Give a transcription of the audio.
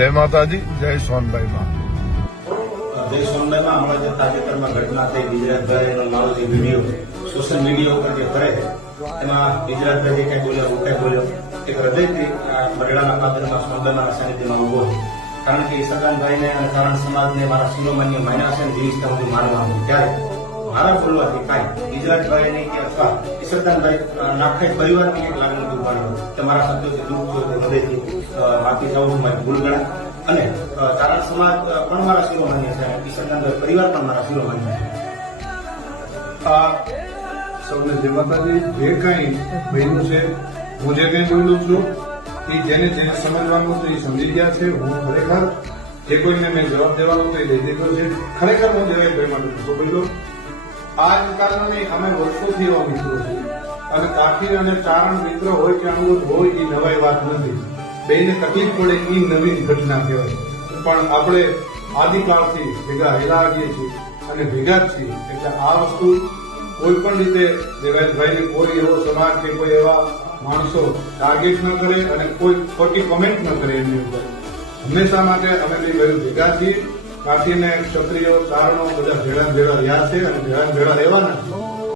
જય માતાજી, જય સોનભાઈ માં. જય સોનભાઈમાં હમણાં જે તાજેતરમાં ઘટના થઈ ગુજરાતભાઈનો મારો જે વિડીયો સોશિયલ મીડિયા ઉપર જે કરે એમાં ગુજરાતભાઈ જે કઈ બોલ્યો હું કઈ બોલ્યો એક હૃદયથી બરડાના પાદરમાં સોનભાઈના સાનિધ્યમાં ઉભો છે. કારણ કે ઈસરદાનભાઈને અને કારણ સમાજને મારા શિરોમાન્ય માન્યા છે જીવીશ ત્યાં સુધી માનવાનું. ત્યારે મારા બોલવાથી કાંઈ ગુજરાતભાઈને કે અથવા ઈસરદાનભાઈ નાખે પરિવારની એક લાગણી દુભાડ્યો કે મારા શબ્દોથી દુઃખ થયો તે હૃદયથી માફી ચાહું છું, મારી ભૂલ ગણા. અને તારણ સમાજ પણ મારા શિરોમાન્ય છે, ઈસરદાનભાઈ પરિવાર પણ મારા શિરોમાન્ય છે. સૌને જય માતાજી. જે કઈ બન્યું છે, હું જે કઈ બોલું છું એ જેને સમજવાનું હતું એ સમજી ગયા છે. હું ખરેખર જે કોઈને મેં જવાબ દેવાનો હતો એ દઈ દીધો છે. ખરેખર હું જયેશભાઈ માટે નતો બોલ્યો. આ જ કારણે અમે વર્ષોથી એવા મિત્રો છે અને કાઠી અને ચારણ મિત્રો હોય કે અનુભવ હોય એ નવાઈ વાત નથી. બેને તકલીફ પડે એ નવીન ઘટના કહેવાય. પણ આપણે આદિકાળથી ભેગા હેલા આવીએ છીએ અને ભેગા જ છીએ. એટલે આ વસ્તુ કોઈ પણ રીતે દેવાયતભાઈને કોઈ એવો સમાજ કે કોઈ એવા માણસો ટાર્ગેટ ન કરે અને કોઈ ખોટી કોમેન્ટ ન કરે એમની ઉપર. હંમેશા માટે અમે બે ભાઈઓ ભેગા છીએ. કાઠીને ક્ષત્રિયો ચારણો બધા ભેળા રહ્યા છે અને ભેળા રહેવાના છે.